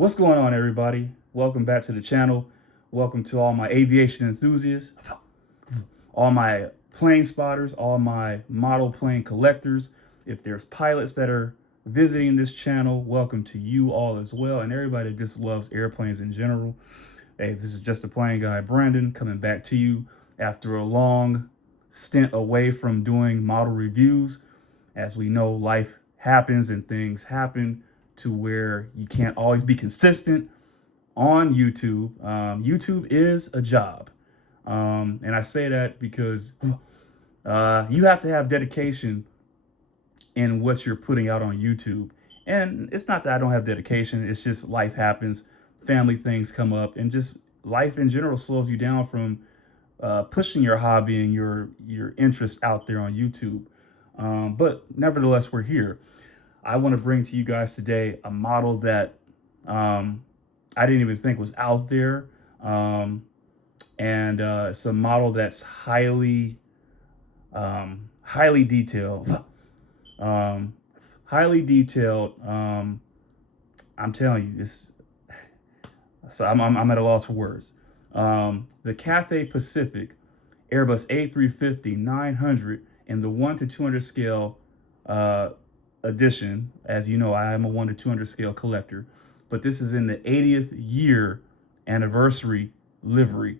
What's going on, everybody? Welcome back to the channel. Welcome to all my aviation enthusiasts, all my plane spotters, all my model plane collectors. If there's pilots that are visiting this channel, welcome to you all as well. And everybody that just loves airplanes in general. Hey, this is just a plane guy, Brandon, coming back to you after a long stint away from doing model reviews. As we know, life happens and things happen to where you can't always be consistent on YouTube. YouTube is a job. And I say that because you have to have dedication in what you're putting out on YouTube. And it's not that I don't have dedication, it's just life happens, family things come up, and just life in general slows you down from pushing your hobby and your interest out there on YouTube. But nevertheless, we're here. I want to bring to you guys today a model that I didn't even think was out there. And it's a model that's highly detailed. Highly detailed. I'm telling you, I'm at a loss for words. The Cathay Pacific Airbus A350-900 in the 1 to 200 scale edition. As you know, I am a 1 to 200 scale collector, but this is in the 80th year anniversary livery.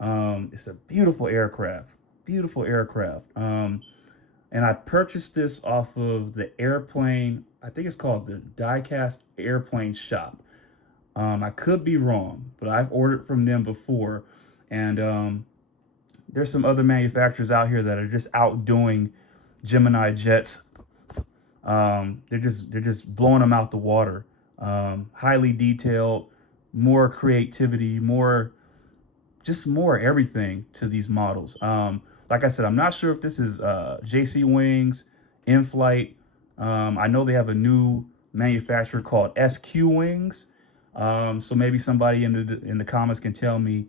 It's a beautiful aircraft, and I purchased this off of the airplane. I think it's called the Diecast Airplane Shop. I could be wrong, but I've ordered from them before, and there's some other manufacturers out here that are just outdoing Gemini jets. They're just blowing them out the water. Highly detailed, more creativity, more everything to these models. Like I said, I'm not sure if this is JC Wings in flight. I know they have a new manufacturer called SQ Wings. So maybe somebody in the comments can tell me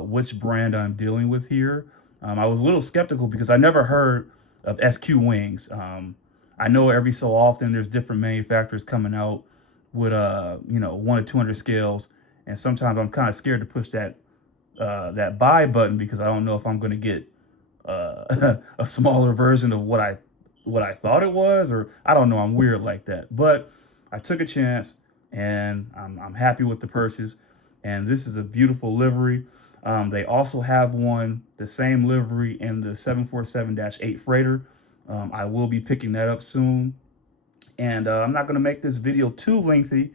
which brand I'm dealing with here. I was a little skeptical because I never heard of SQ Wings. I know every so often there's different manufacturers coming out with 1 to 200 scales, and sometimes I'm kind of scared to push that buy button because I don't know if I'm going to get a smaller version of what I thought it was, or I don't know. I'm weird like that, but I took a chance, and I'm happy with the purchase. And this is a beautiful livery. They also have the same livery in the 747-8 freighter. I will be picking that up soon. And I'm not going to make this video too lengthy,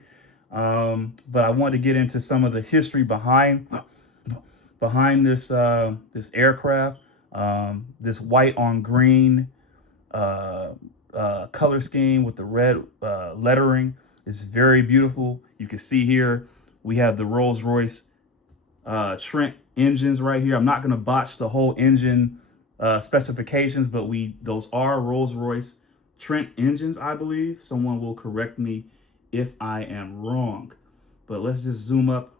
but I want to get into some of the history behind this aircraft. This white on green color scheme with the red lettering is very beautiful. You can see here we have the Rolls-Royce Trent engines right here. I'm not going to botch the whole engine specifications, but those are Rolls-Royce Trent engines, I believe. Someone will correct me if I am wrong. But let's just zoom up.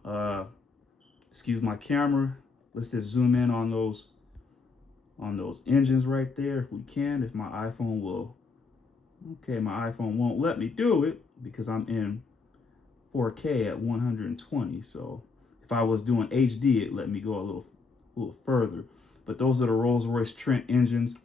Excuse my camera. Let's just zoom in on those engines right there if we can. If my iPhone will. Okay, my iPhone won't let me do it because I'm in 4K at 120. So if I was doing HD, it let me go a little further. But those are the Rolls-Royce Trent engines.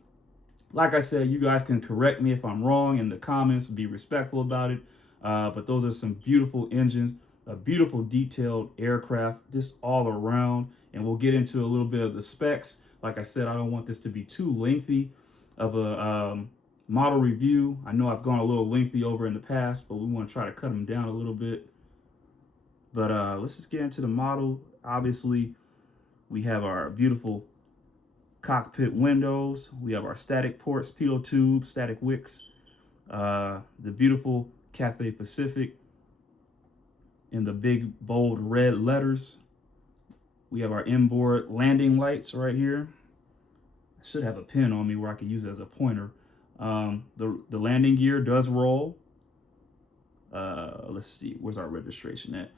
Like I said, you guys can correct me if I'm wrong in the comments. Be respectful about it. But those are some beautiful engines, a beautiful detailed aircraft, just all around. And we'll get into a little bit of the specs. Like I said, I don't want this to be too lengthy of a model review. I know I've gone a little lengthy over in the past, but we want to try to cut them down a little bit. But let's just get into the model. Obviously, we have our beautiful cockpit windows. We have our static ports, pitot tubes, static wicks. The beautiful Cathay Pacific in the big, bold red letters. We have our inboard landing lights right here. I should have a pen on me where I can use it as a pointer. The landing gear does roll. Let's see, where's our registration at?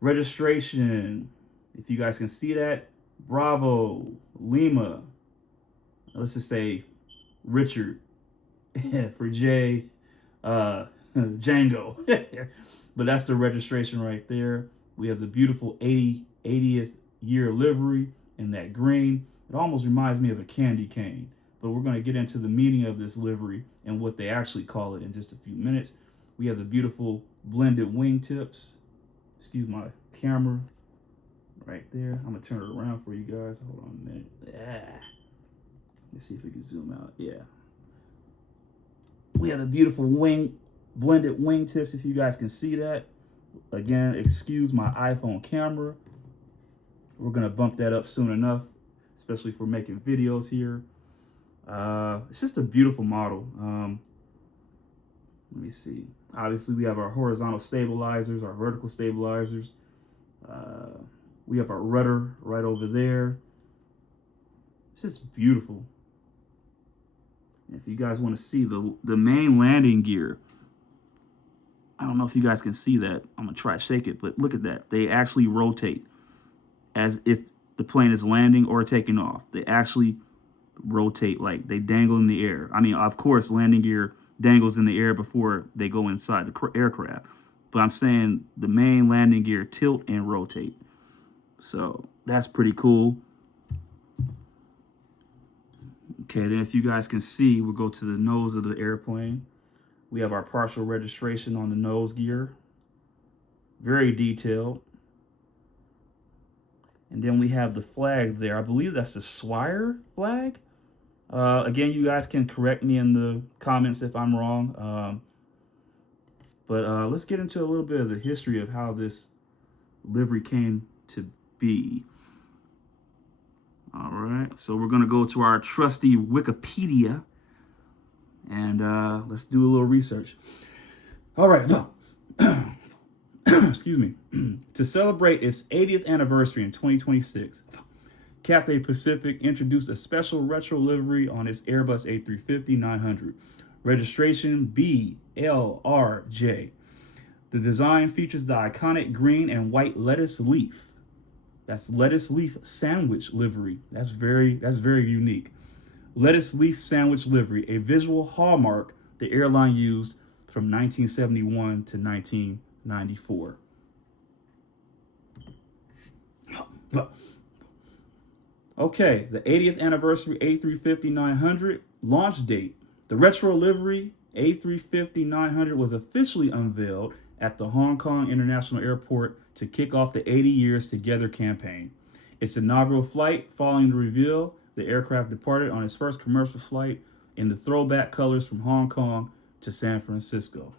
Registration, if you guys can see that, Bravo, Lima, let's just say Richard for J, Django. But that's the registration right there. We have the beautiful 80th year livery in that green. It almost reminds me of a candy cane. But we're going to get into the meaning of this livery and what they actually call it in just a few minutes. We have the beautiful blended wingtips. Excuse my camera right there. I'm going to turn it around for you guys. Hold on a minute. Let's see if we can zoom out. Yeah. We have the beautiful blended wingtips, if you guys can see that. Again, excuse my iPhone camera. We're going to bump that up soon enough, especially for making videos here. It's just a beautiful model. Let me see. Obviously, we have our horizontal stabilizers, our vertical stabilizers. We have our rudder right over there. It's just beautiful. If you guys want to see the main landing gear, I don't know if you guys can see that. I'm going to try to shake it, but look at that. They actually rotate as if the plane is landing or taking off. They actually rotate, like they dangle in the air. I mean, of course, landing gear dangles in the air before they go inside the aircraft. But I'm saying the main landing gear tilt and rotate. So that's pretty cool. Okay, then if you guys can see, we'll go to the nose of the airplane. We have our partial registration on the nose gear. Very detailed. And then we have the flag there. I believe that's the Swire flag. Again, you guys can correct me in the comments if I'm wrong. But let's get into a little bit of the history of how this livery came to be. All right, so we're going to go to our trusty Wikipedia and let's do a little research. All right, excuse me. To celebrate its 80th anniversary in 2026, Cathay Pacific introduced a special retro livery on its Airbus A350-900, registration BLRJ. The design features the iconic green and white lettuce leaf. That's lettuce leaf sandwich livery. That's very unique. Lettuce leaf sandwich livery, a visual hallmark the airline used from 1971 to 1994. Okay, the 80th anniversary A350-900 launch date. The retro livery A350-900 was officially unveiled at the Hong Kong International Airport to kick off the 80 Years Together campaign. Its inaugural flight, following the reveal, the aircraft departed on its first commercial flight in the throwback colors from Hong Kong to San Francisco.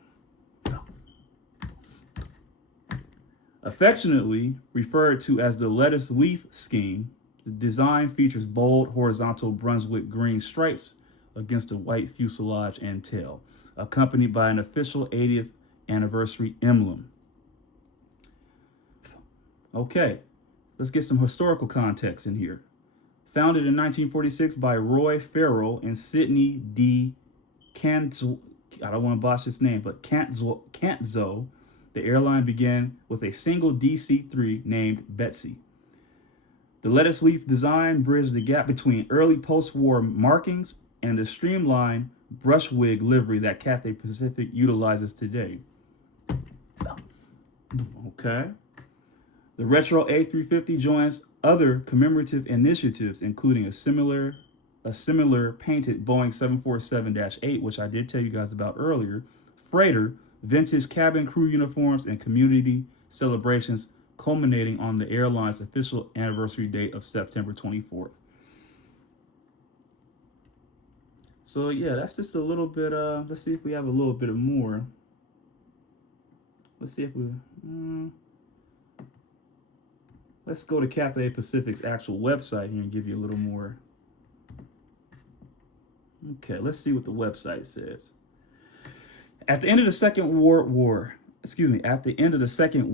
Affectionately referred to as the lettuce leaf scheme, the design features bold horizontal Brunswick green stripes against a white fuselage and tail, accompanied by an official 80th anniversary emblem. Okay, let's get some historical context in here. Founded in 1946 by Roy Farrell and Sidney D. Cantzo, I don't want to botch his name, but Cantzo, the airline began with a single DC-3 named Betsy. The lettuce leaf design bridged the gap between early post-war markings and the streamlined brushwig livery that Cathay Pacific utilizes today. Okay. The retro A350 joins other commemorative initiatives, including a similar painted Boeing 747-8, which I did tell you guys about earlier, freighter, vintage cabin crew uniforms, and community celebrations culminating on the airline's official anniversary date of September 24th. So yeah, that's just a little bit, let's see if we have a little bit more. Let's see if we, let's go to Cathay Pacific's actual website here and give you a little more. Okay, let's see what the website says. At the end of the Second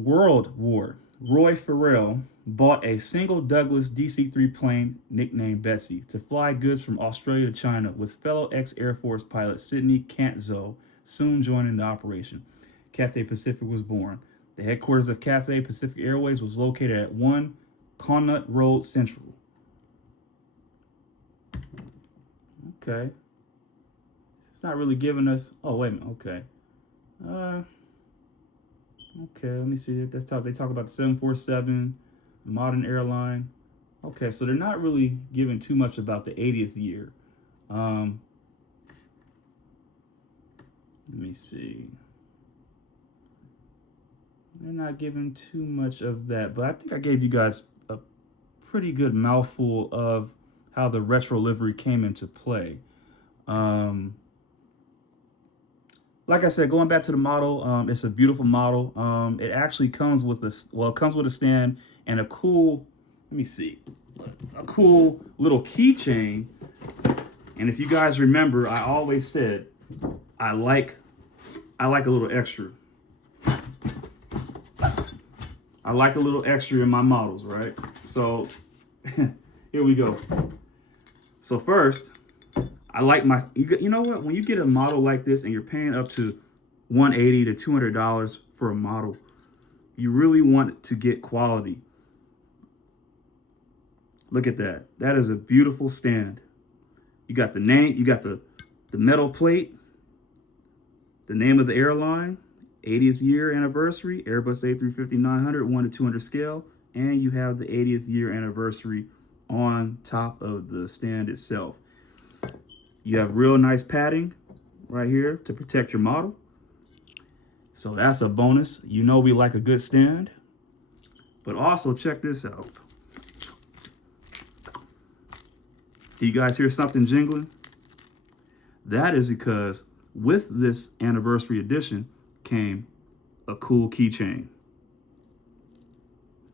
World War, Roy Farrell bought a single Douglas DC-3 plane nicknamed Betsy to fly goods from Australia to China, with fellow ex-Air Force pilot Sidney Cantzo soon joining the operation. Cathay Pacific was born. The headquarters of Cathay Pacific Airways was located at 1 Connaught Road Central. Okay. It's not really giving us... Oh, wait a minute. Okay. Okay, let me see. That's top. They talk about the 747, modern airline. Okay, so they're not really giving too much about the 80th year. Um, Let me see. They're not giving too much of that, but I think I gave you guys a pretty good mouthful of how the retro livery came into play. Um, like I said, going back to the model, it's a beautiful model. It actually comes with it comes with a stand and a cool, let me see, a cool little keychain. And if you guys remember, I always said I like I like a little extra. I like a little extra in my models, right? So here we go. So first, I like you know what? When you get a model like this and you're paying up to $180 to $200 for a model, you really want to get quality. Look at that. That is a beautiful stand. You got the name, you got the metal plate, the name of the airline, 80th year anniversary, Airbus A350-900, 1 to 200 scale, and you have the 80th year anniversary on top of the stand itself. You have real nice padding right here to protect your model. So that's a bonus. You know we like a good stand. But also check this out. Do you guys hear something jingling? That is because with this anniversary edition came a cool keychain.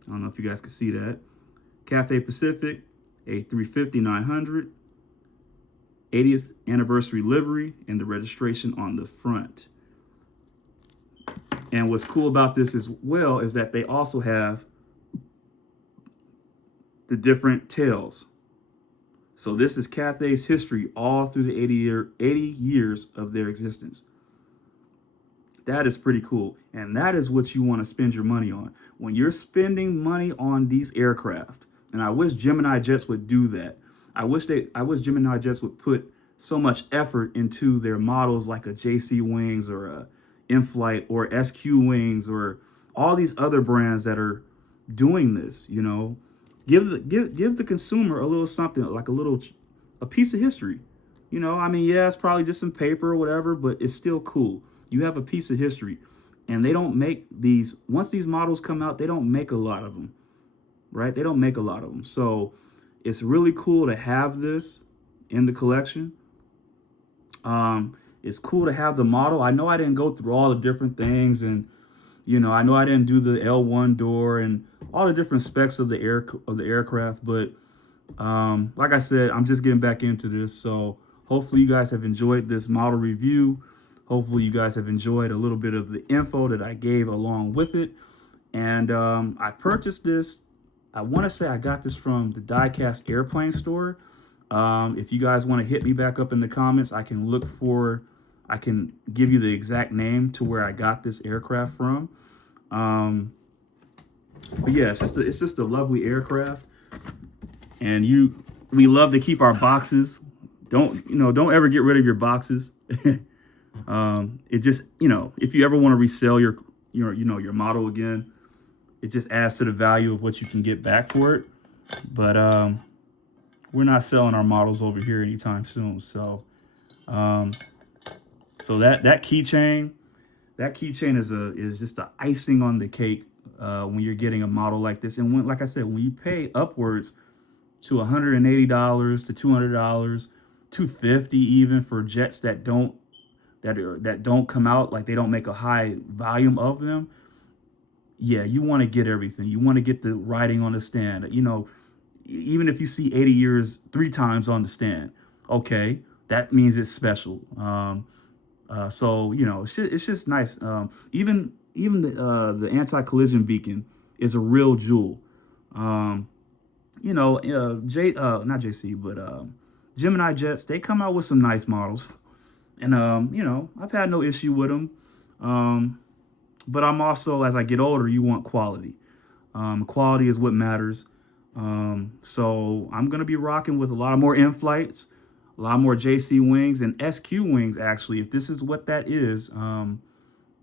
I don't know if you guys can see that. Cathay Pacific A350-900, 80th anniversary livery, and the registration on the front. And what's cool about this as well is that they also have the different tails. So this is Cathay's history all through the 80 years of their existence. That is pretty cool. And that is what you want to spend your money on. When you're spending money on these aircraft, and I wish Gemini Jets would do that. I wish Gemini Jets would put so much effort into their models like a JC Wings or a In-Flight or SQ Wings or all these other brands that are doing this, you know. Give the consumer a little something, like a piece of history. You know, I mean, yeah, it's probably just some paper or whatever, but it's still cool. You have a piece of history. And they don't make these, once these models come out, they don't make a lot of them, right? They don't make a lot of them. So it's really cool to have this in the collection. It's cool to have the model. I know I didn't go through all the different things, and you know, I know I didn't do the L1 door and all the different specs of the aircraft, but like I said, I'm just getting back into this. So hopefully you guys have enjoyed this model review. Hopefully you guys have enjoyed a little bit of the info that I gave along with it. And I purchased this. I want to say I got this from the Diecast Airplane store. If you guys want to hit me back up in the comments, I can give you the exact name to where I got this aircraft from. But yeah, it's just a lovely aircraft. And we love to keep our boxes. Don't ever get rid of your boxes. It just, if you ever want to resell your model again, it just adds to the value of what you can get back for it. But we're not selling our models over here anytime soon. So that keychain is just the icing on the cake when you're getting a model like this. And like I said, when you pay upwards to $180 to $200, $250 even for jets that don't come out, like they don't make a high volume of them. Yeah, you want to get everything. You want to get the writing on the stand. Even if you see 80 years 3 times on the stand, okay, that means it's special. So it's just nice. Even the anti-collision beacon is a real jewel. Not JC, but Gemini Jets, they come out with some nice models, and I've had no issue with them. But I'm also, as I get older, you want quality. Quality is what matters. So I'm gonna be rocking with a lot more In-Flights, a lot more JC Wings and SQ Wings. Actually, if this is what that is,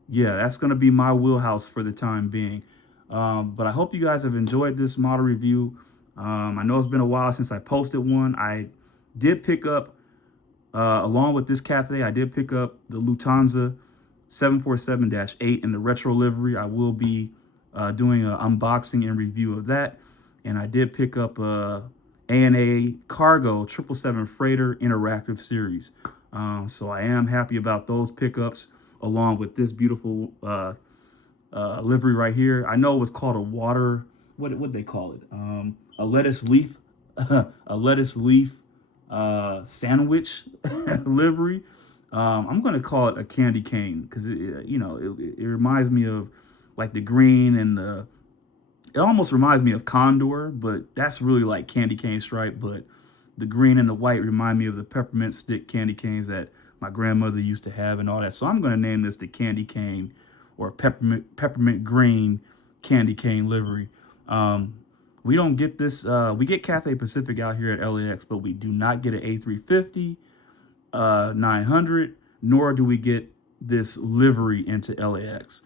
yeah, that's going to be my wheelhouse for the time being. But I hope you guys have enjoyed this model review. I know it's been a while since I posted one. I did pick up, along with this Cathay, I did pick up the Lufthansa 747-8 in the retro livery. I will be doing an unboxing and review of that. And I did pick up a ANA Cargo 777 Freighter Interactive Series. So I am happy about those pickups, along with this beautiful livery right here. I know it was called a water, what they call it? A lettuce leaf, a lettuce leaf sandwich livery. I'm gonna call it a candy cane because it reminds me of like the green and the. It almost reminds me of condor, but that's really like candy cane stripe. But the green and the white remind me of the peppermint stick candy canes that my grandmother used to have and all that. So I'm gonna name this the candy cane or peppermint green candy cane livery. We don't get this. We get Cathay Pacific out here at LAX, but we do not get an A350 900, nor do we get this livery into LAX.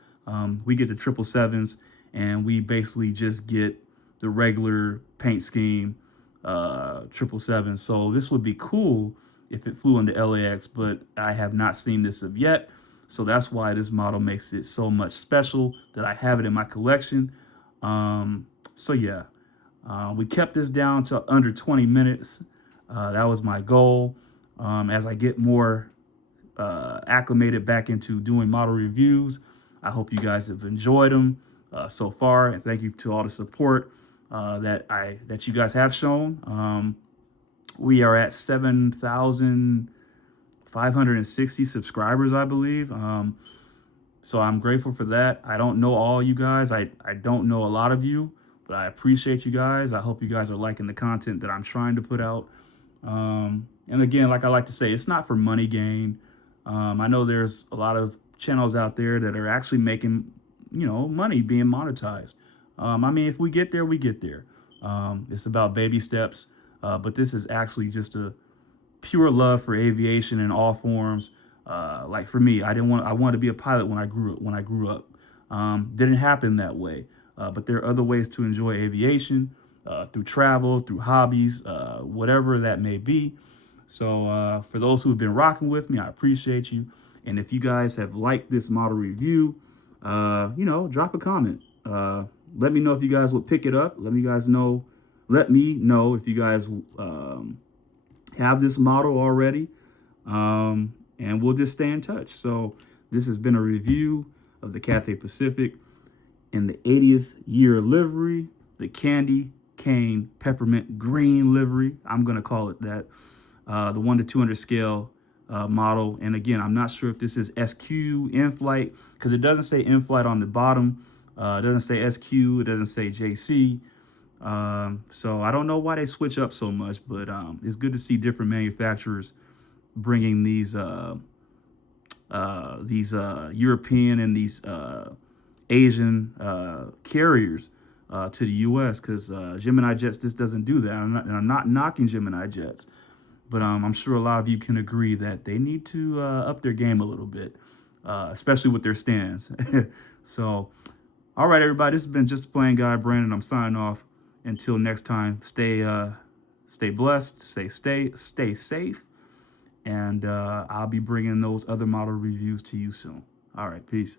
We get the 777s, and we basically just get the regular paint scheme 777. So this would be cool if it flew into LAX, but I have not seen this of yet. So that's why this model makes it so much special that I have it in my collection. So yeah, we kept this down to under 20 minutes. That was my goal. As I get more acclimated back into doing model reviews, I hope you guys have enjoyed them so far, and thank you to all the support that you guys have shown. We are at 7,560 subscribers, I believe. So I'm grateful for that. I don't know all you guys. I don't know a lot of you, but I appreciate you guys. I hope you guys are liking the content that I'm trying to put out. And again, like I like to say, it's not for money gain. I know there's a lot of channels out there that are actually making, money being monetized. I mean, if we get there, we get there. It's about baby steps. But this is actually just a pure love for aviation in all forms. Like for me, I wanted to be a pilot when I grew up. Didn't happen that way. But there are other ways to enjoy aviation, through travel, through hobbies, whatever that may be. So for those who have been rocking with me, I appreciate you. And if you guys have liked this model review, drop a comment. Let me know if you guys would pick it up. Let me know if you guys have this model already. And we'll just stay in touch. So this has been a review of the Cathay Pacific in the 80th year livery, the candy cane peppermint green livery. I'm going to call it that. The 1:200 scale model. And again, I'm not sure if this is SQ in-flight because it doesn't say in-flight on the bottom. It doesn't say SQ. It doesn't say JC. So I don't know why they switch up so much, but it's good to see different manufacturers bringing these European and these Asian carriers to the U.S. because Gemini Jets just doesn't do that. And I'm not knocking Gemini Jets, but I'm sure a lot of you can agree that they need to up their game a little bit, especially with their stands. So, all right, everybody, this has been Just a Plain Guy, Brandon. I'm signing off. Until next time, stay blessed, stay safe, and I'll be bringing those other model reviews to you soon. All right, peace.